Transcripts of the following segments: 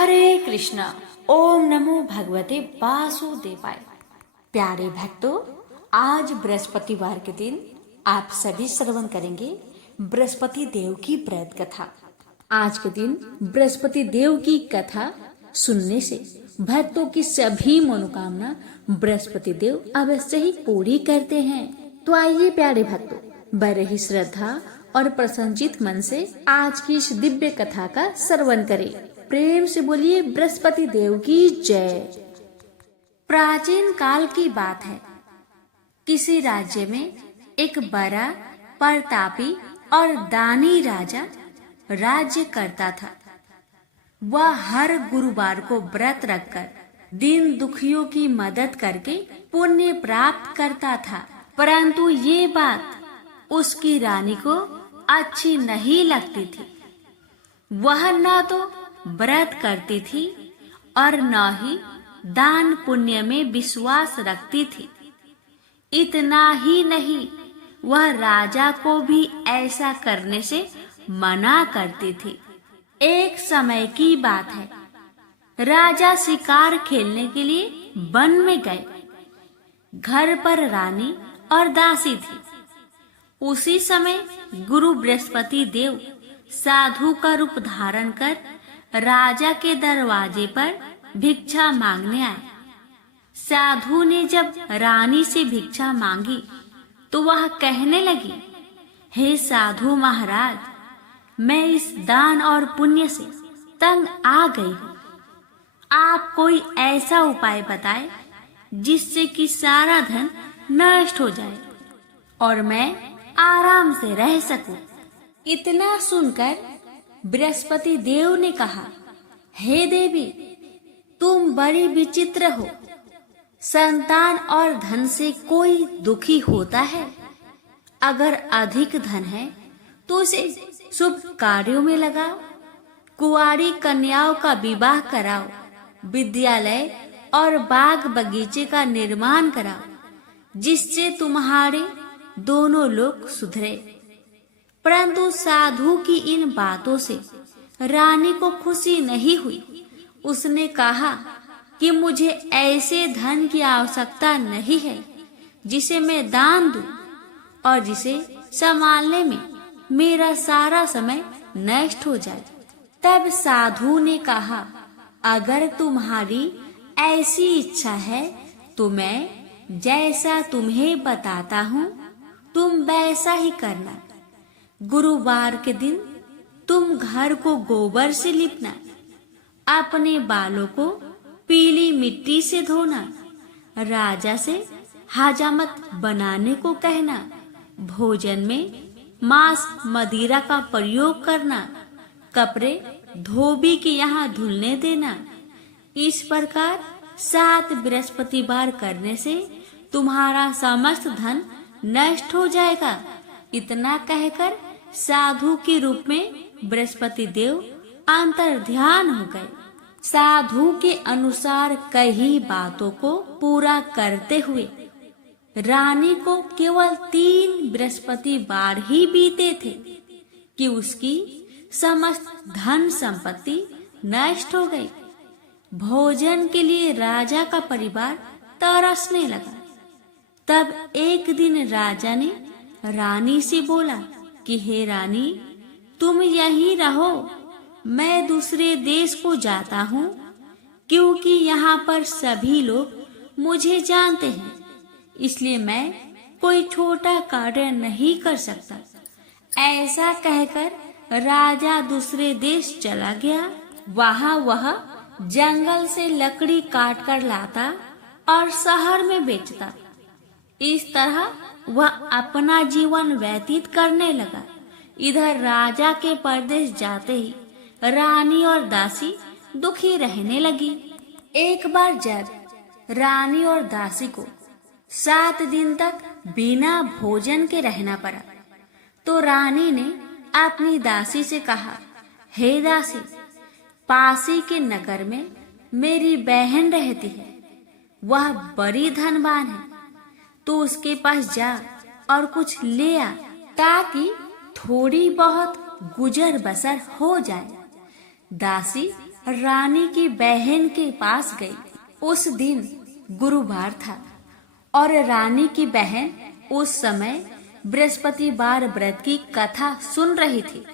हरे कृष्णा। ओम नमो भगवते वासुदेवाय। प्यारे भक्तों, आज बृहस्पतिवार के दिन आप सभी श्रवण करेंगे बृहस्पति देव की व्रत कथा। आज के दिन बृहस्पति देव की कथा सुनने से भक्तों की सभी मनोकामना बृहस्पति देव अवश्य ही पूरी करते हैं। तो आइए प्यारे भक्तों, बड़े ही श्रद्धा और प्रसन्नचित मन से आज की इस दिव्य कथा का श्रवण करें। प्रेम से बोलिए बृहस्पति देव की जय। प्राचीन काल की बात है। किसी राज्य में एक बड़ा प्रतापी और दानी राजा राज्य करता था। वह हर गुरुवार को व्रत रखकर दीन दुखियों की मदद करके पुण्य प्राप्त करता था। परंतु ये बात उसकी रानी को अच्छी नहीं लगती थी। वह न तो व्रत करती थी और न ही दान पुण्य में विश्वास रखती थी। इतना ही नहीं, वह राजा को भी ऐसा करने से मना करती थी। एक समय की बात है, राजा शिकार खेलने के लिए वन में गए। घर पर रानी और दासी थी। उसी समय गुरु बृहस्पति देव साधु का रूप धारण कर राजा के दरवाजे पर भिक्षा मांगने आए। साधु ने जब रानी से भिक्षा मांगी तो वह कहने लगी, हे साधु महाराज, मैं इस दान और पुण्य से तंग आ गई हूँ। आप कोई ऐसा उपाय बताएं जिससे कि सारा धन नष्ट हो जाए और मैं आराम से रह सकूं। इतना सुनकर बृहस्पति देव ने कहा, हे देवी, तुम बड़ी विचित्र हो। संतान और धन से कोई दुखी होता है। अगर अधिक धन है तो उसे शुभ कार्यों में लगाओ, कुंवारी कन्याओं का विवाह कराओ, विद्यालय और बाग बगीचे का निर्माण कराओ, जिससे तुम्हारे दोनों लोग सुधरे। परंतु साधु की इन बातों से रानी को खुशी नहीं हुई। उसने कहा कि मुझे ऐसे धन की आवश्यकता नहीं है जिसे मैं दान दूं और जिसे संभालने में मेरा सारा समय नष्ट हो जाए। तब साधु ने कहा, अगर तुम्हारी ऐसी इच्छा है तो मैं जैसा तुम्हें बताता हूँ तुम वैसा ही करना। गुरुवार के दिन तुम घर को गोबर से लिपना, अपने बालों को पीली मिट्टी से धोना, राजा से हजामत बनाने को कहना, भोजन में मांस मदिरा का प्रयोग करना, कपड़े धोबी के यहाँ धुलने देना। इस प्रकार 7 बृहस्पतिवार करने से तुम्हारा समस्त धन नष्ट हो जाएगा। इतना कहकर साधु के रूप में बृहस्पति देव अंतर ध्यान हो गए। साधु के अनुसार कई बातों को पूरा करते हुए रानी को केवल 3 बृहस्पतिवार ही बीते थे कि उसकी समस्त धन संपत्ति नष्ट हो गई। भोजन के लिए राजा का परिवार तरसने लगा। तब एक दिन राजा ने रानी से बोला कि हे रानी, तुम यहीं रहो, मैं दूसरे देश को जाता हूँ, क्योंकि यहाँ पर सभी लोग मुझे जानते हैं, इसलिए मैं कोई छोटा कार्य नहीं कर सकता। ऐसा कहकर राजा दूसरे देश चला गया। वहाँ वह जंगल से लकड़ी काट कर लाता और शहर में बेचता। इस तरह वह अपना जीवन व्यतीत करने लगा। इधर राजा के परदेश जाते ही रानी और दासी दुखी रहने लगी। एक बार जब रानी और दासी को 7 दिन तक बिना भोजन के रहना पड़ा तो रानी ने अपनी दासी से कहा, हे दासी, पासी के नगर में मेरी बहन रहती है। वह बड़ी धनवान है, तो उसके पास जा और कुछ ले आ, ताकि थोड़ी बहुत गुजर बसर हो जाए। दासी रानी की बहन के पास गई। उस दिन गुरुवार था और रानी की बहन उस समय बृहस्पतिवार व्रत की कथा सुन रही थी।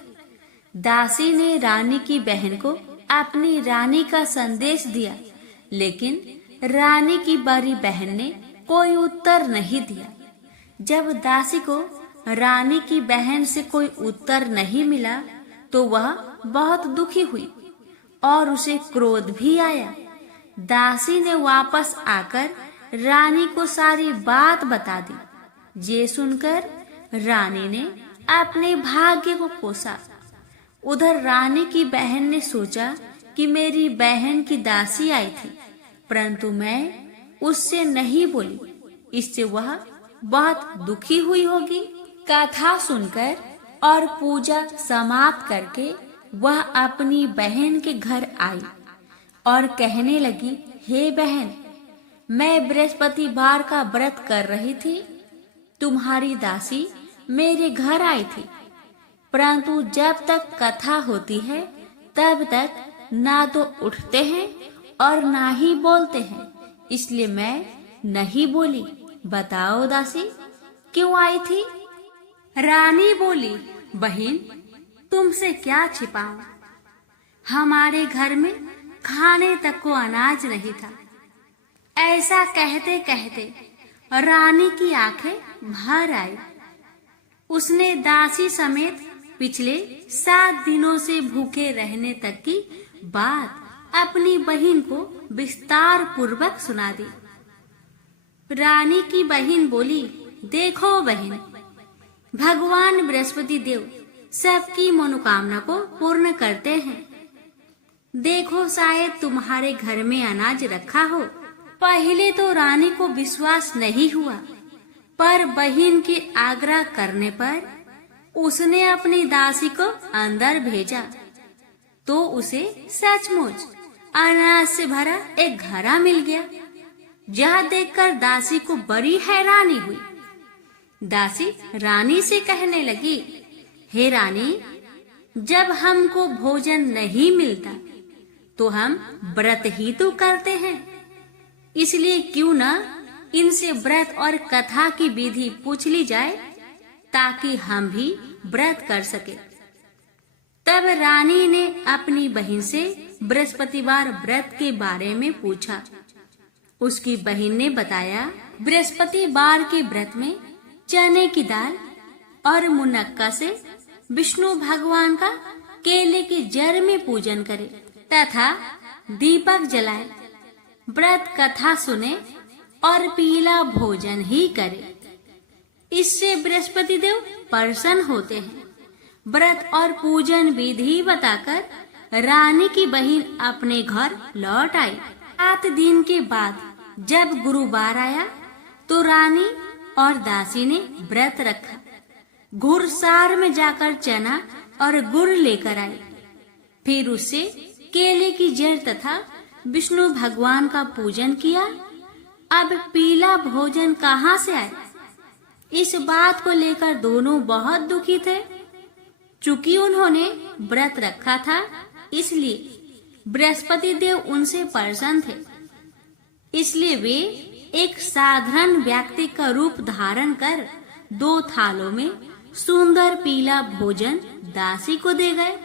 दासी ने रानी की बहन को अपनी रानी का संदेश दिया, लेकिन रानी की बड़ी बहन ने कोई उत्तर नहीं दिया। जब दासी को रानी की बहन से कोई उत्तर नहीं मिला तो वह बहुत दुखी हुई और उसे क्रोध भी आया। दासी ने वापस आकर रानी को सारी बात बता दी। ये सुनकर रानी ने अपने भाग्य को कोसा। उधर रानी की बहन ने सोचा कि मेरी बहन की दासी आई थी, परंतु मैं उससे नहीं बोली, इससे वह बहुत दुखी हुई होगी। कथा सुनकर और पूजा समाप्त करके वह अपनी बहन के घर आई और कहने लगी, हे बहन, मैं बृहस्पतिवार का व्रत कर रही थी। तुम्हारी दासी मेरे घर आई थी, परंतु जब तक कथा होती है तब तक ना तो उठते हैं और ना ही बोलते हैं, इसलिए मैं नहीं बोली। बताओ दासी, क्यों आई थी? रानी बोली, बहन, तुमसे क्या छिपाऊं? हमारे घर में खाने तक को अनाज नहीं था। ऐसा कहते कहते रानी की आंखें भर आई। उसने दासी समेत पिछले 7 दिनों से भूखे रहने तक की बात अपनी बहन को विस्तार पूर्वक सुना दी। रानी की बहन बोली, देखो बहन, भगवान बृहस्पति देव सबकी मनोकामना को पूर्ण करते हैं। देखो, शायद तुम्हारे घर में अनाज रखा हो। पहले तो रानी को विश्वास नहीं हुआ, पर बहन के आग्रह करने पर उसने अपनी दासी को अंदर भेजा तो उसे सचमुच अनाज से भरा एक घड़ा मिल गया। यह देखकर दासी को बड़ी हैरानी हुई। दासी रानी से कहने लगी, हे रानी, जब हमको भोजन नहीं मिलता तो हम व्रत ही तो करते हैं, इसलिए क्यों न इनसे व्रत और कथा की विधि पूछ ली जाए ताकि हम भी व्रत कर सके। तब रानी ने अपनी बहन से बृहस्पतिवार व्रत के बारे में पूछा। उसकी बहन ने बताया, बृहस्पतिवार के व्रत में चने की दाल और मुनक्का से विष्णु भगवान का केले के जड़ में पूजन करे तथा दीपक जलाए, व्रत कथा सुने और पीला भोजन ही करे। इससे बृहस्पति देव प्रसन्न होते हैं। व्रत और पूजन विधि बताकर रानी की बहन अपने घर लौट आई। 7 दिन के बाद जब गुरुवार आया तो रानी और दासी ने व्रत रखा। घुड़सार में जाकर चना और गुड़ लेकर आई। फिर उससे केले की जड़ तथा विष्णु भगवान का पूजन किया। अब पीला भोजन कहाँ से आए? इस बात को लेकर दोनों बहुत दुखी थे। चूंकि उन्होंने व्रत रखा था, इसलिए बृहस्पति देव उनसे प्रसन्न थे। इसलिए वे एक साधारण व्यक्ति का रूप धारण कर 2 थालों में सुंदर पीला भोजन दासी को दे गए।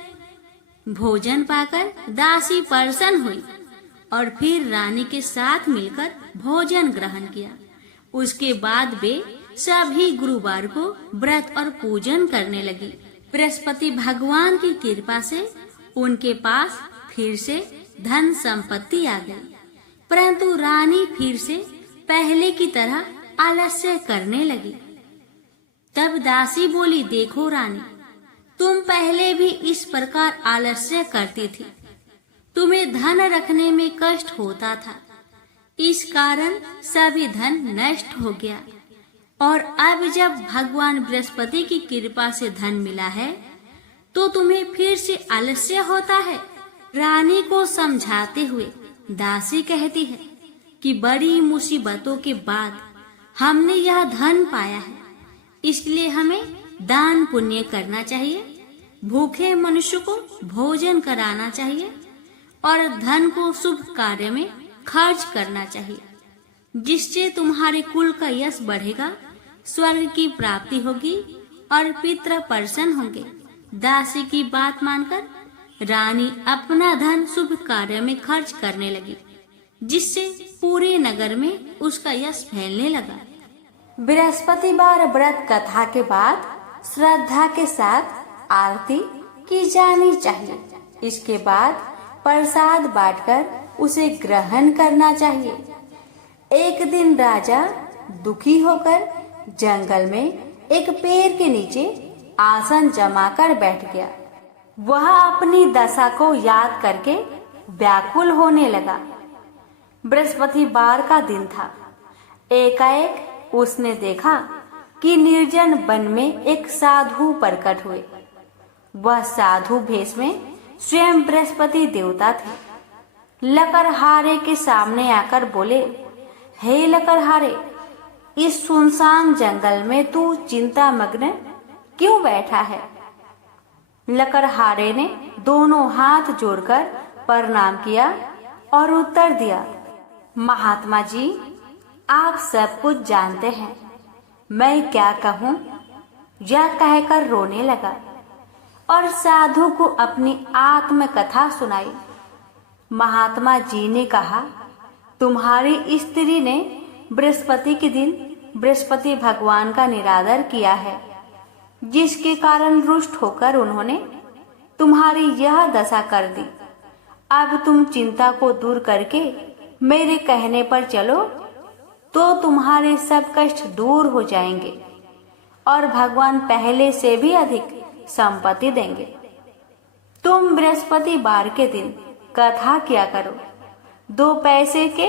भोजन पाकर दासी प्रसन्न हुई और फिर रानी के साथ मिलकर भोजन ग्रहण किया। उसके बाद वे सभी गुरुवार को व्रत और पूजन करने लगी। बृहस्पति भगवान की कृपा से उनके पास फिर से धन संपत्ति आ गई, परंतु रानी फिर से पहले की तरह आलस्य करने लगी। तब दासी बोली, देखो रानी, तुम पहले भी इस प्रकार आलस्य करती थी। तुम्हें धन रखने में कष्ट होता था, इस कारण सभी धन नष्ट हो गया, और अब जब भगवान बृहस्पति की कृपा से धन मिला है तो तुम्हें फिर से आलस्य होता है। रानी को समझाते हुए दासी कहती है कि बड़ी मुसीबतों के बाद हमने यह धन पाया है, इसलिए हमें दान पुण्य करना चाहिए, भूखे मनुष्य को भोजन कराना चाहिए और धन को शुभ कार्य में खर्च करना चाहिए, जिससे तुम्हारे कुल का यश बढ़ेगा, स्वर्ग की प्राप्ति होगी और पितृ प्रसन्न होंगे। दासी की बात मानकर रानी अपना धन शुभ कार्य में खर्च करने लगी, जिससे पूरे नगर में उसका यश फैलने लगा। बृहस्पतिवार व्रत कथा के बाद श्रद्धा के साथ आरती की जानी चाहिए। इसके बाद प्रसाद बांटकर उसे ग्रहण करना चाहिए। एक दिन राजा दुखी होकर जंगल में एक पेड़ के नीचे आसन जमाकर बैठ गया। वह अपनी दशा को याद करके व्याकुल होने लगा। बृहस्पतिवार का दिन था। एकाएक उसने देखा कि निर्जन वन में एक साधु प्रकट हुए। वह साधु भेष में स्वयं बृहस्पति देवता थे। लकड़हारे के सामने आकर बोले, हे लकड़हारे, इस सुनसान जंगल में तू चिंता मग्न क्यों बैठा है? लकड़हारे ने दोनों हाथ जोड़कर प्रणाम किया और उत्तर दिया, महात्मा जी, आप सब कुछ जानते हैं, मैं क्या कहूँ? यह कहकर रोने लगा और साधु को अपनी आत्मकथा सुनाई। महात्मा जी ने कहा, तुम्हारी स्त्री ने बृहस्पति के दिन बृहस्पति भगवान का निरादर किया है, जिसके कारण रुष्ट होकर उन्होंने तुम्हारी यह दशा कर दी। अब तुम चिंता को दूर करके मेरे कहने पर चलो तो तुम्हारे सब कष्ट दूर हो जाएंगे और भगवान पहले से भी अधिक संपत्ति देंगे। तुम बृहस्पतिवार के दिन कथा किया करो। 2 पैसे के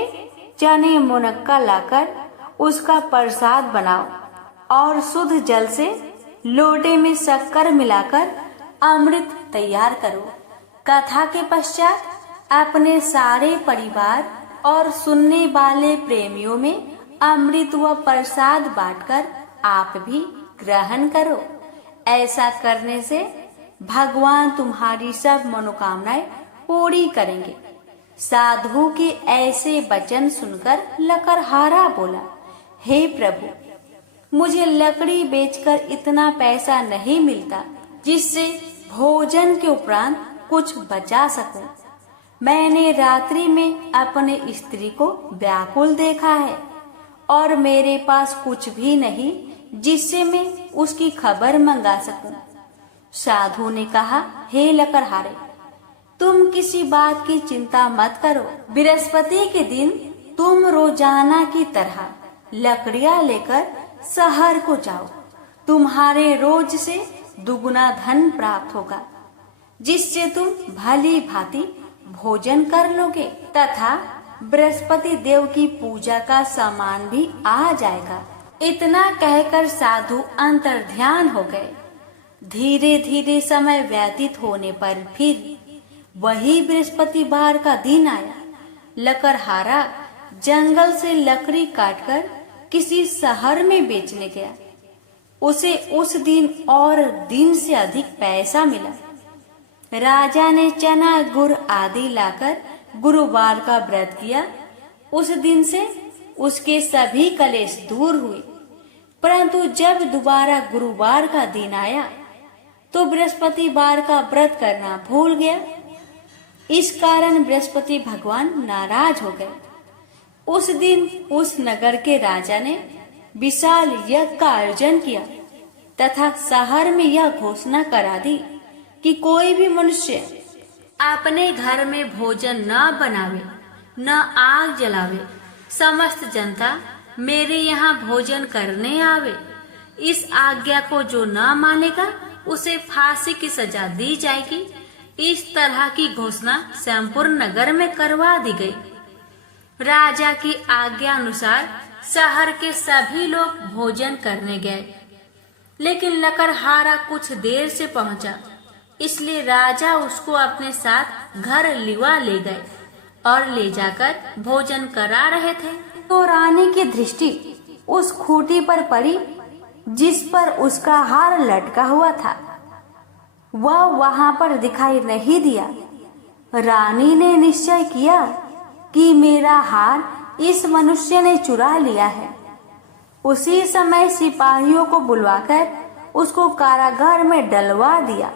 चने मुनक्का लाकर उसका प्रसाद बनाओ और शुद्ध जल से लोटे में शक्कर मिलाकर अमृत तैयार करो। कथा के पश्चात अपने सारे परिवार और सुनने वाले प्रेमियों में अमृत व प्रसाद बांटकर आप भी ग्रहण करो। ऐसा करने से भगवान तुम्हारी सब मनोकामनाएं पूरी करेंगे। साधु के ऐसे वचन सुनकर लकड़हारा बोला, हे प्रभु, मुझे लकड़ी बेचकर इतना पैसा नहीं मिलता जिससे भोजन के उपरांत कुछ बचा सकूं। मैंने रात्रि में अपने स्त्री को व्याकुल देखा है और मेरे पास कुछ भी नहीं जिससे मैं उसकी खबर मंगा सकूं। साधु ने कहा, हे लकड़हारे, तुम किसी बात की चिंता मत करो। बृहस्पति के दिन तुम रोजाना की तरह लकड़ियां लेकर शहर को जाओ। तुम्हारे रोज से दुगुना धन प्राप्त होगा, जिससे तुम भली भांति भोजन कर लोगे तथा बृहस्पति देव की पूजा का सामान भी आ जाएगा। इतना कहकर साधु अंतर्ध्यान हो गए। धीरे धीरे समय व्यतीत होने पर फिर वही बृहस्पतिवार का दिन आया। लकड़हारा जंगल से लकड़ी काटकर किसी शहर में बेचने गया। उसे उस दिन और दिन से अधिक पैसा मिला। राजा ने चना गुड़ आदि लाकर गुरुवार का व्रत किया। उस दिन से उसके सभी कलेश दूर हुए। परंतु जब दोबारा गुरुवार का दिन आया तो बृहस्पतिवार का व्रत करना भूल गया। इस कारण बृहस्पति भगवान नाराज हो गए। उस दिन उस नगर के राजा ने विशाल यज्ञ का आयोजन किया तथा शहर में यह घोषणा करा दी कि कोई भी मनुष्य अपने घर में भोजन न बनावे, न आग जलावे। समस्त जनता मेरे यहाँ भोजन करने आवे। इस आज्ञा को जो न मानेगा उसे फांसी की सजा दी जाएगी। इस तरह की घोषणा संपूर्ण नगर में करवा दी गई। राजा की आज्ञा अनुसार शहर के सभी लोग भोजन करने गए, लेकिन लकड़हारा कुछ देर से पहुंचा, इसलिए राजा उसको अपने साथ घर लिवा ले गए और ले जाकर भोजन करा रहे थे तो रानी की दृष्टि उस खूंटी पर पड़ी जिस पर उसका हार लटका हुआ था। वह वहां पर दिखाई नहीं दिया। रानी ने निश्चय किया कि मेरा हार इस मनुष्य ने चुरा लिया है। उसी समय सिपाहियों को बुलवाकर उसको कारागार में डलवा दिया।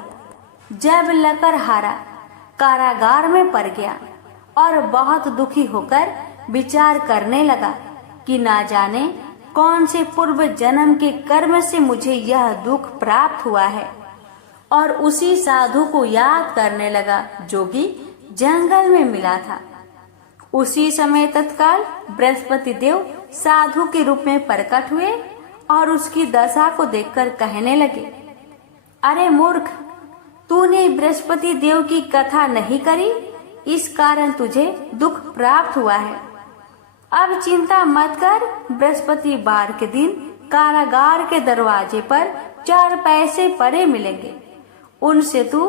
जब लकड़हारा कारागार में पड़ गया और बहुत दुखी होकर विचार करने लगा कि ना जाने कौन से पूर्व जन्म के कर्म से मुझे यह दुख प्राप्त हुआ है, और उसी साधु को याद करने लगा जो कि जंगल में मिला था। उसी समय तत्काल बृहस्पति देव साधु के रूप में प्रकट हुए और उसकी दशा को देखकर कहने लगे, अरे मूर्ख, तूने बृहस्पति देव की कथा नहीं करी, इस कारण तुझे दुख प्राप्त हुआ है। अब चिंता मत कर, बृहस्पतिवार के दिन कारागार के दरवाजे पर 4 पैसे पड़े मिलेंगे। उनसे तू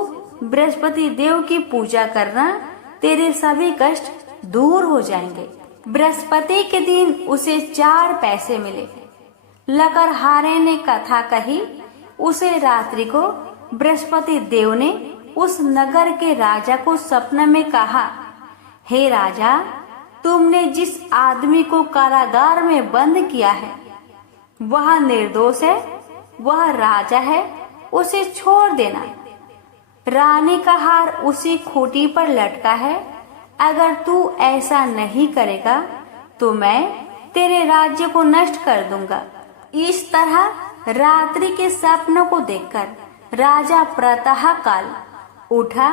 बृहस्पति देव की पूजा करना, तेरे सभी कष्ट दूर हो जाएंगे। बृहस्पति के दिन उसे 4 पैसे मिले। लकड़हारे ने कथा कही। उसे रात्रि को बृहस्पति देव ने उस नगर के राजा को सपने में कहा, हे राजा, तुमने जिस आदमी को कारागार में बंद किया है वह निर्दोष है, वह राजा है, उसे छोड़ देना। रानी का हार उसी खूंटी पर लटका है। अगर तू ऐसा नहीं करेगा तो मैं तेरे राज्य को नष्ट कर दूंगा। इस तरह रात्रि के सपनों को देखकर राजा प्रातः काल उठा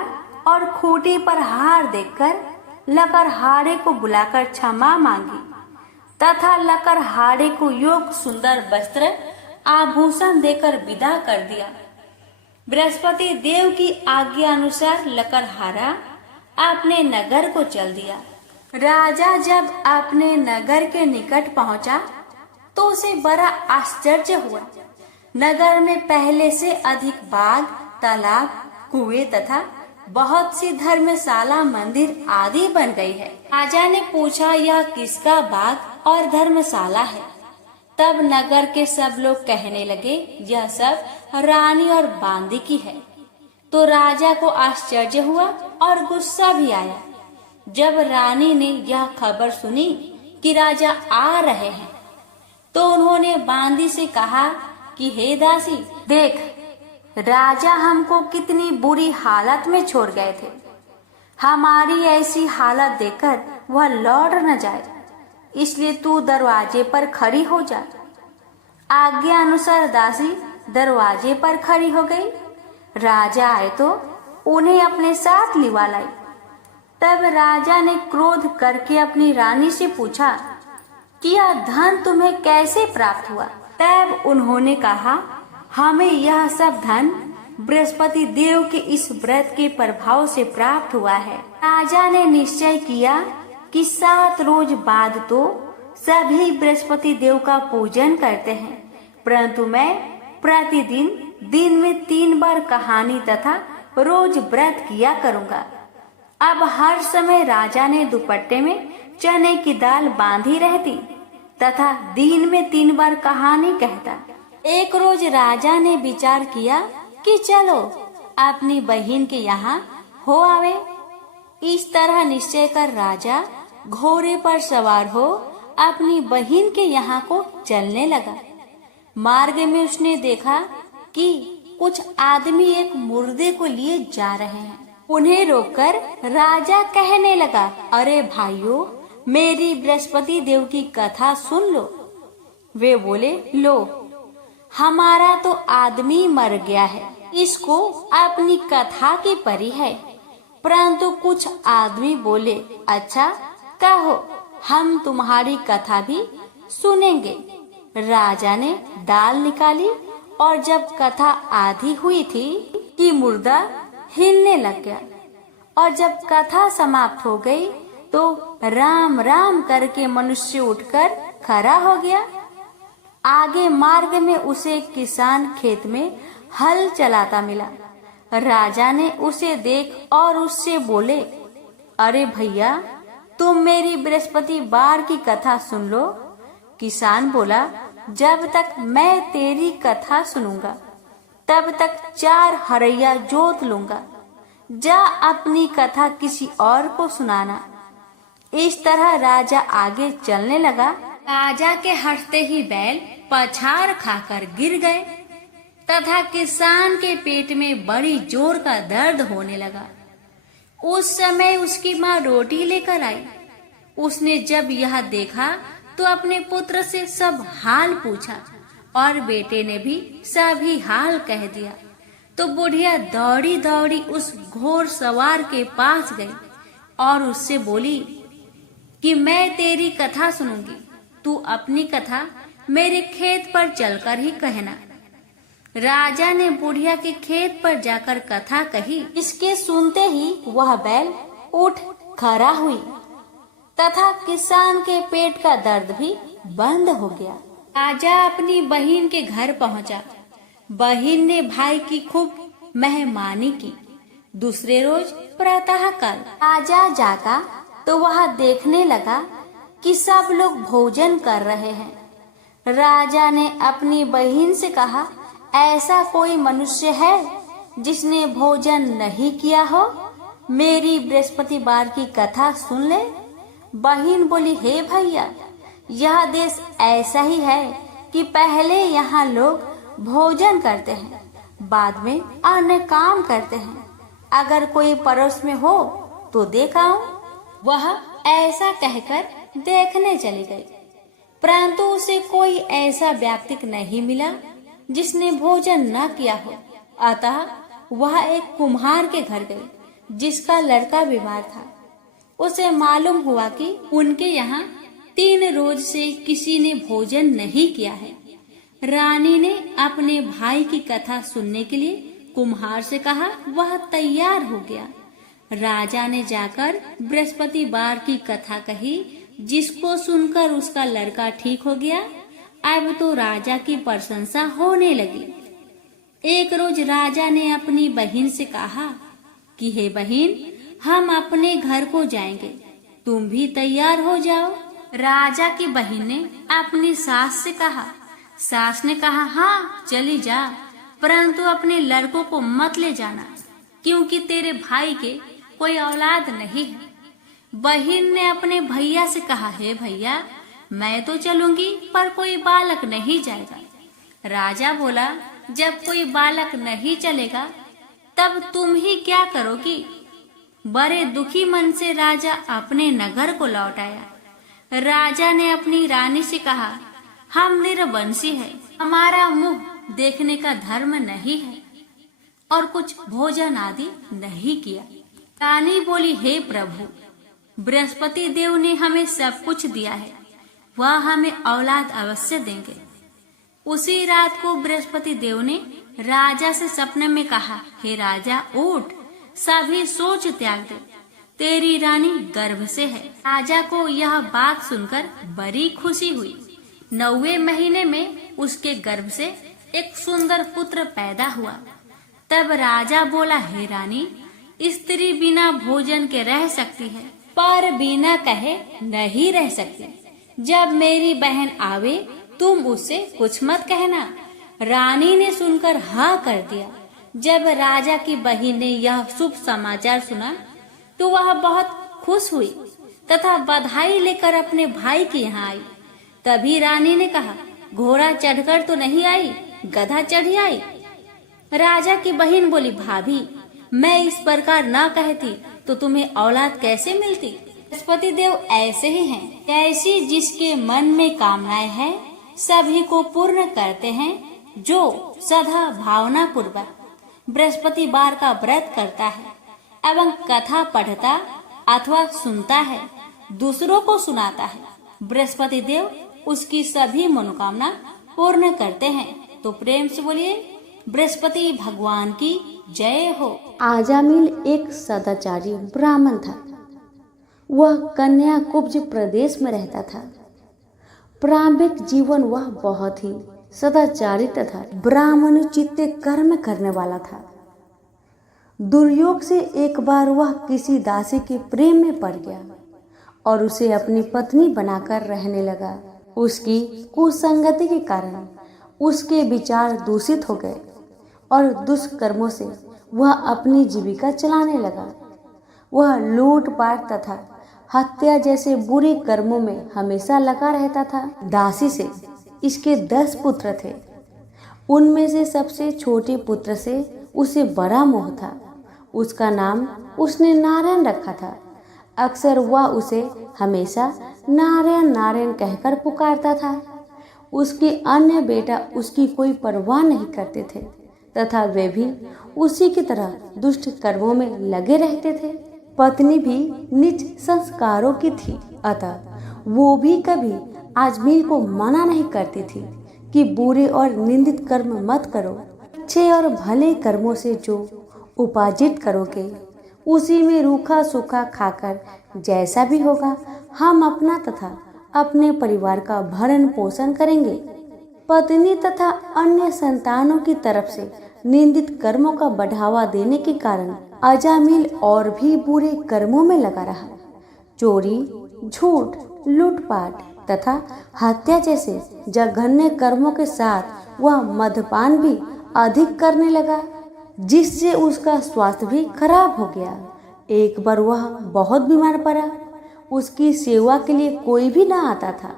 और खूंटी पर हार देखकर लकड़हारे को बुलाकर क्षमा मांगी तथा लकड़हारे को योग सुंदर वस्त्र आभूषण देकर विदा कर दिया। बृहस्पति देव की आज्ञा अनुसार लकड़हारा अपने नगर को चल दिया। राजा जब अपने नगर के निकट पहुंचा तो उसे बड़ा आश्चर्य हुआ। नगर में पहले से अधिक बाग, तालाब, कुएं तथा बहुत सी धर्मशाला, मंदिर आदि बन गई है। राजा ने पूछा, यह किसका बाग और धर्मशाला है? तब नगर के सब लोग कहने लगे, यह सब रानी और बांदी की है। तो राजा को आश्चर्य हुआ और गुस्सा भी आया। जब रानी ने यह खबर सुनी कि राजा आ रहे हैं तो उन्होंने बांदी से कहा कि हे दासी, देख, राजा हमको कितनी बुरी हालत में छोड़ गए थे। हमारी ऐसी हालत देखकर वह लौट न जाए, इसलिए तू दरवाजे पर खड़ी हो जा। आज्ञा अनुसार दासी दरवाजे पर खड़ी हो गई। राजा आए तो उन्हें अपने साथ लिवा लाई। तब राजा ने क्रोध करके अपनी रानी से पूछा कि यह धन तुम्हें कैसे प्राप्त हुआ? तब उन्होंने कहा, हमें यह सब धन बृहस्पति देव के इस व्रत के प्रभाव से प्राप्त हुआ है। राजा ने निश्चय किया कि 7 रोज बाद तो सभी बृहस्पति देव का पूजन करते हैं, परंतु मैं प्रतिदिन दिन में 3 बार कहानी तथा रोज व्रत किया करूंगा। अब हर समय राजा ने दुपट्टे में चने की दाल बांधी रहती तथा दिन में 3 बार कहानी कहता। एक रोज राजा ने विचार किया कि चलो अपनी बहन के यहाँ हो आवे। इस तरह निश्चय कर राजा घोड़े पर सवार हो अपनी बहन के यहाँ को चलने लगा। मार्ग में उसने देखा कि कुछ आदमी एक मुर्दे को लिए जा रहे हैं। उन्हें रोककर राजा कहने लगा, अरे भाइयों, मेरी बृहस्पति देव की कथा सुन लो। वे बोले, लो, हमारा तो आदमी मर गया है, इसको अपनी कथा की परी है। परंतु कुछ आदमी बोले, अच्छा कहो, हम तुम्हारी कथा भी सुनेंगे। राजा ने दाल निकाली और जब कथा आधी हुई थी कि मुर्दा हिलने लग गया, और जब कथा समाप्त हो गई तो राम राम करके मनुष्य उठकर खड़ा हो गया। आगे मार्ग में उसे किसान खेत में हल चलाता मिला। राजा ने उसे देख और उससे बोले, अरे भैया, तुम मेरी बृहस्पतिवार की कथा सुन लो। किसान बोला, जब तक मैं तेरी कथा सुनूंगा तब तक 4 हरैया जोत लूंगा। जा अपनी कथा किसी और को सुनाना। इस तरह राजा आगे चलने लगा। राजा के हटते ही बैल पछाड़ खाकर गिर गए तथा किसान के पेट में बड़ी जोर का दर्द होने लगा। उस समय उसकी माँ रोटी लेकर आई। उसने जब यह देखा तो अपने पुत्र से सब हाल पूछा और बेटे ने भी सभी हाल कह दिया। तो बुढ़िया दौड़ी दौड़ी उस घोड़ सवार के पास गई और उससे बोली कि मैं तेरी कथा सुनूंगी, तू अपनी कथा मेरे खेत पर चलकर ही कहना। राजा ने बुढ़िया के खेत पर जाकर कथा कही। इसके सुनते ही वह बैल उठ खड़ा हुई तथा किसान के पेट का दर्द भी बंद हो गया। राजा अपनी बहन के घर पहुंचा। बहन ने भाई की खूब मेहमानी की। दूसरे रोज प्रातः काल राजा जागा तो वह देखने लगा कि सब लोग भोजन कर रहे हैं। राजा ने अपनी बहन से कहा, ऐसा कोई मनुष्य है जिसने भोजन नहीं किया हो? मेरी बृहस्पतिवार की कथा सुन ले। बहन बोली, हे भैया, यह देश ऐसा ही है कि पहले यहाँ लोग भोजन करते हैं, बाद में अन्य काम करते हैं। अगर कोई पड़ोस में हो तो देख आओ। वह ऐसा कहकर देखने चली गई, परंतु उसे कोई ऐसा व्यक्ति नहीं मिला जिसने भोजन न किया हो। अतः वह एक कुम्हार के घर गई जिसका लड़का बीमार था। उसे मालूम हुआ कि उनके यहाँ 3 रोज से किसी ने भोजन नहीं किया है। रानी ने अपने भाई की कथा सुनने के लिए कुम्हार से कहा। वह तैयार हो गया। राजा ने जाकर बृहस्पतिवार की कथा कही, जिसको सुनकर उसका लड़का ठीक हो गया। अब तो राजा की प्रशंसा होने लगी। एक रोज राजा ने अपनी बहन से कहा कि हे बहन, हम अपने घर को जाएंगे, तुम भी तैयार हो जाओ। राजा की बहन ने अपनी सास से कहा। सास ने कहा, हाँ चली जा, परंतु अपने लड़कों को मत ले जाना, क्योंकि तेरे भाई के कोई औलाद नहीं है। बहन ने अपने भैया से कहा, हे भैया, मैं तो चलूंगी पर कोई बालक नहीं जाएगा। राजा बोला, जब कोई बालक नहीं चलेगा तब तुम ही क्या करोगी? बड़े दुखी मन से राजा अपने नगर को लौट आया। राजा ने अपनी रानी से कहा, हम निरवंशी है, हमारा मुंह देखने का धर्म नहीं है और कुछ भोजन आदि नहीं किया। रानी बोली, हे प्रभु, बृहस्पति देव ने हमें सब कुछ दिया है, वह हमें औलाद अवश्य देंगे। उसी रात को बृहस्पति देव ने राजा से सपने में कहा, हे राजा, उठ, सभी सोच त्याग दे, तेरी रानी गर्भ से है। राजा को यह बात सुनकर बड़ी खुशी हुई। 9वें महीने में उसके गर्भ से एक सुंदर पुत्र पैदा हुआ। तब राजा बोला, हे रानी, स्त्री बिना भोजन के रह सकती है, पर बिना कहे नहीं रह सकती। जब मेरी बहन आवे तुम उससे कुछ मत कहना। रानी ने सुनकर हाँ कर दिया। जब राजा की बहन ने यह शुभ समाचार सुना तो वह बहुत खुश हुई तथा बधाई लेकर अपने भाई के यहाँ आई। तभी रानी ने कहा, घोड़ा चढ़कर तो नहीं आई, गधा चढ़ आई। राजा की बहन बोली, भाभी, मैं इस प्रकार न कहती तो तुम्हें औलाद कैसे मिलती? बृहस्पति देव ऐसे ही हैं, ऐसी जिसके मन में कामनाएं हैं सभी को पूर्ण करते हैं। जो सदा भावना पूर्वक बृहस्पतिवार का व्रत करता है एवं कथा पढ़ता अथवा सुनता है, दूसरों को सुनाता है, बृहस्पति देव उसकी सभी मनोकामना पूर्ण करते हैं। तो प्रेम से बोलिए, बृहस्पति भगवान की जय हो। आजामिल एक सदाचारी ब्राह्मण था। वह कन्याकुब्ज प्रदेश में रहता था। प्रारंभिक जीवन वह बहुत ही सदाचारी तथा ब्राह्मणोचित कर्म करने वाला था। दुर्योग से एक बार वह किसी दासी के प्रेम में पड़ गया और उसे अपनी पत्नी बनाकर रहने लगा। उसकी कुसंगति के कारण उसके विचार दूषित हो गए और दुष्कर्मों से वह अपनी जीविका चलाने लगा। वह लूटपाट तथा हत्या जैसे बुरे कर्मों में हमेशा लगा रहता था। दासी से इसके 10 पुत्र थे। उनमें से सबसे छोटे पुत्र से उसे बड़ा मोह था। उसका नाम उसने नारायण रखा था। अक्सर वह उसे हमेशा नारायण नारायण कहकर पुकारता था। उसके अन्य बेटा उसकी कोई परवाह नहीं करते थे तथा वे भी उसी की तरह दुष्ट कर्मों में लगे रहते थे। पत्नी भी नीच संस्कारों की थी, अतः वो भी कभी आजमीर को मना नहीं करती थी कि बुरे और निंदित कर्म मत करो। अच्छे और भले कर्मों से जो उपार्जित करोगे उसी में रूखा सूखा खाकर जैसा भी होगा हम अपना तथा अपने परिवार का भरण पोषण करेंगे। पत्नी तथा अन्य संतानों की तरफ से निंदित कर्मों का बढ़ावा देने के कारण अजामिल और भी बुरे कर्मों में लगा रहा। चोरी, झूठ, लूटपाट तथा हत्या जैसे जघन्य कर्मों के साथ वह मद्यपान भी अधिक करने लगा, जिससे उसका स्वास्थ्य भी खराब हो गया। एक बार वह बहुत बीमार पड़ा। उसकी सेवा के लिए कोई भी ना आता था।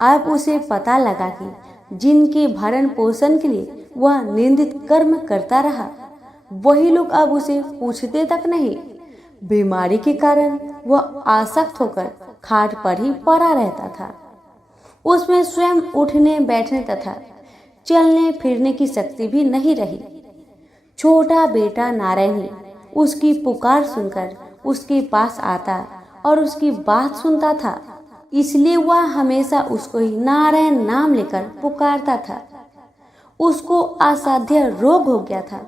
अब उसे पता लगा कि जिनके भरण पोषण के लिए वह निंदित कर्म करता रहा, वही लोग अब उसे पूछते तक नहीं। बीमारी के कारण वह आसक्त होकर खाट पर ही पड़ा रहता था। उसमें स्वयं उठने बैठने तथा चलने फिरने की शक्ति भी नहीं रही। छोटा बेटा नारायण ही उसकी पुकार सुनकर उसके पास आता और उसकी बात सुनता था, इसलिए वह हमेशा उसको ही नारायण नाम लेकर पुकारता था। उसको असाध्य रोग हो गया था।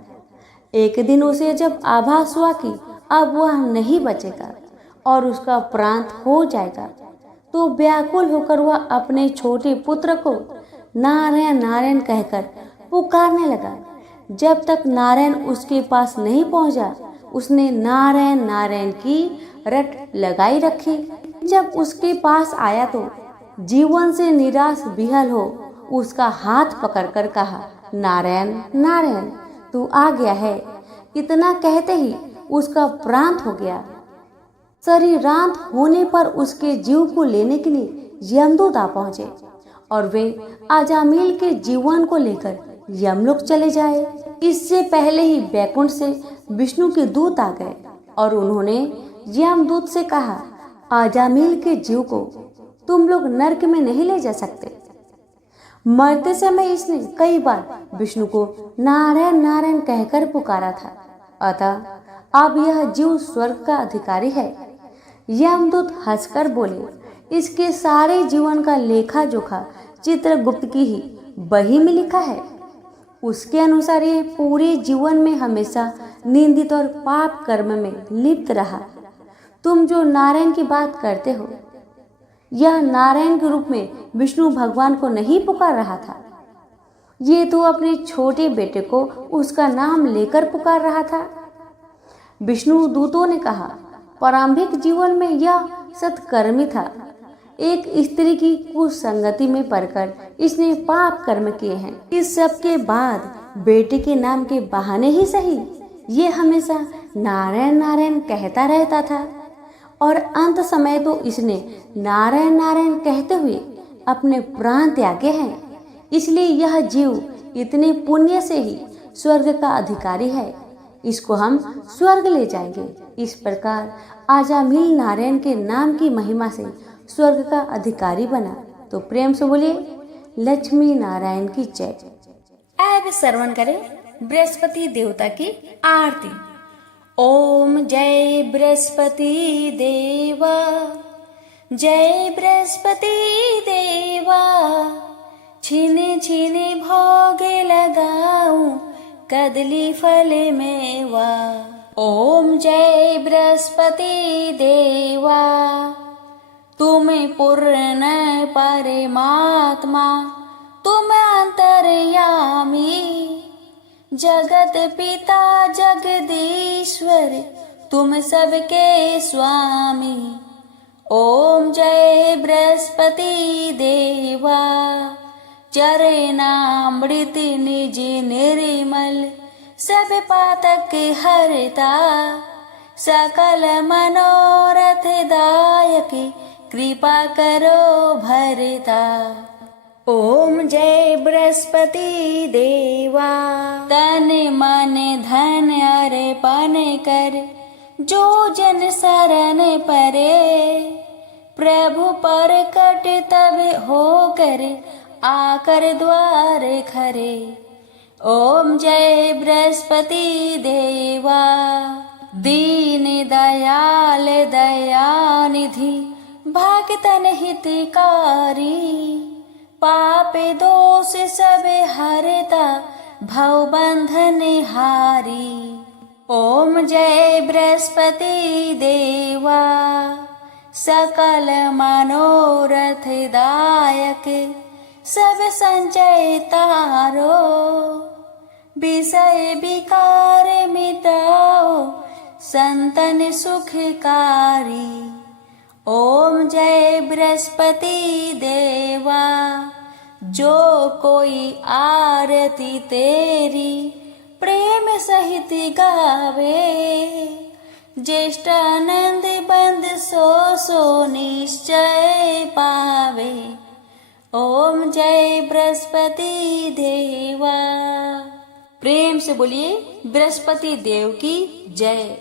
एक दिन उसे जब आभास हुआ कि अब वह नहीं बचेगा और उसका प्राण हो जाएगा, तो व्याकुल होकर वह अपने छोटे पुत्र को नारायण नारायण कहकर पुकारने लगा। जब तक नारायण उसके पास नहीं पहुंचा, उसने नारायण नारायण की रट लगाई रखी। जब उसके पास आया तो जीवन से निराश विहल हो उसका हाथ पकड़कर कहा, नारायण नारायण तू आ गया है। इतना कहते ही उसका प्राण हो गया। शरीरांत होने पर उसके जीव को लेने के लिए यमदूत आ पहुंचे और वे अजामिल के जीवन को लेकर यमलोक चले जाए। इससे पहले ही बैकुंठ से विष्णु के दूत आ गए और उन्होंने यमदूत से कहा, अजामिल के जीव को तुम लोग नरक में नहीं ले जा सकते। मरते समय इसने कई बार विष्णु को नारायण नारायण कहकर पुकारा था, अतः अब यह जीव स्वर्ग का अधिकारी है। यमदूत हंसकर बोले, इसके सारे जीवन का लेखा जोखा चित्रगुप्त की ही बही में लिखा है। उसके अनुसार ये पूरे जीवन में हमेशा निंदित और पाप कर्म में लिप्त रहा। तुम जो नारायण की बात करते हो, यह नारायण के रूप में विष्णु भगवान को नहीं पुकार रहा था। ये तो अपने छोटे बेटे को उसका नाम लेकर पुकार रहा था। विष्णु दूतों ने कहा, प्रारंभिक जीवन में यह सत्कर्मी था। एक स्त्री की कुसंगति में पड़कर इसने पाप कर्म किए हैं। इस सब के बाद बेटे के नाम के बहाने ही सही ये हमेशा नारायण नारायण कहता रहता था और अंत समय तो इसने नारायण नारायण कहते हुए अपने प्राण त्यागे हैं। इसलिए यह जीव इतने पुण्य से ही स्वर्ग का अधिकारी है। इसको हम स्वर्ग ले जाएंगे। इस प्रकार अजामिल नारायण के नाम की महिमा से स्वर्ग का अधिकारी बना। तो प्रेम से बोलिए, लक्ष्मी नारायण की जय। अब श्रवण करें बृहस्पति देवता की आरती। ओम जय बृहस्पति देवा, जय बृहस्पति देवा, छीने छीने भोगे लगाऊं कदली फल मेवा। ओम जय बृहस्पति देवा, तुम पूर्ण परमात्मा, तुम अंतर्यामी, जगत पिता जगदीश्वर, तुम सबके स्वामी। ओम जय बृहस्पति देवा, चरणामृत निज निर्मल, सब पातक हरता, सकल मनोरथ दायक, कृपा करो भरता। ओम जय बृहस्पति देवा, तन मन धन अर्पण कर, जो जन शरण परे, प्रभु पर कट तब हो कर, आकर द्वार खरे। ओम जय बृहस्पति देवा, दीन दयाल दयानिधि, भक्तन हितकारी, पाप दोष सब हरता, भव बंधन हारी। ओम जय बृहस्पति देवा, सकल मनोरथ दायक, सब संचय तारो, विषय विकार मिटाओ, संतन सुखकारी। ओम जय बृहस्पति देवा, जो कोई आरती तेरी, प्रेम सहित गावे, ज्येष्ठ आनंद बंद सो निश्चय पावे। ओम जय बृहस्पति देवा। प्रेम से बोलिए बृहस्पति देव की जय।